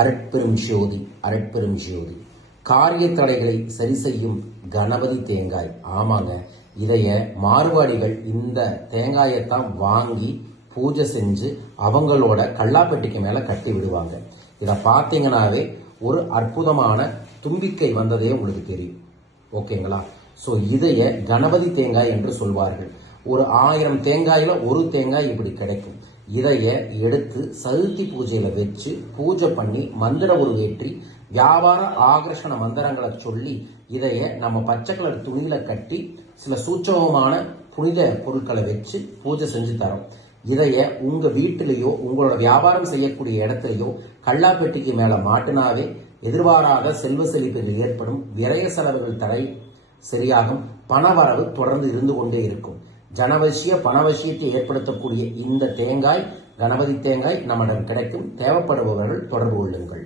அரட்பெரும் ஜோதி அரட்பெரும் ஜோதி காரிய தடைகளை சரி செய்யும் கணபதி தேங்காய். ஆமாங்க, இதைய மார்வாடிகள் இந்த தேங்காயத்தான் வாங்கி பூஜை செஞ்சு அவங்களோட கல்லாப்பெட்டிக்கு மேல கட்டி விடுவாங்க. இதை பார்த்தீங்கன்னாவே ஒரு அற்புதமான தும்பிக்கை வந்ததே உங்களுக்கு தெரியும். ஓகேங்களா? ஸோ இதைய கணபதி தேங்காய் என்று சொல்வார்கள். ஒரு 1000 தேங்காயில ஒரு தேங்காய் இப்படி கிடைக்கும். இதைய எடுத்து சதுர்த்தி பூஜையில வச்சு பூஜை பண்ணி மந்திர உருவேற்றி வியாபார ஆகர்ஷண மந்திரங்களை சொல்லி இதைய நம்ம பச்சை கலர் துணியில கட்டி சில சூட்சமமான புனித பொருட்களை வச்சு பூஜை செஞ்சு தரோம். இதைய உங்க வீட்டிலேயோ உங்களோட வியாபாரம் செய்யக்கூடிய இடத்துலையோ கல்லாப்பெட்டிக்கு மேல மாட்டினாவே எதிர்பாராத செல்வ செழிப்பில் ஏற்படும் விரய செலவுகள் தடை சரியாகும். பணவரவு தொடர்ந்து இருந்து கொண்டே இருக்கும். ஜனவசிய பணவசியத்தை ஏற்படுத்தக்கூடிய இந்த தேங்காய் கணபதி தேங்காய் நம்மிடம் கிடைக்கும். தேவைப்படுபவர்கள் தொடர்பு கொள்ளுங்கள்.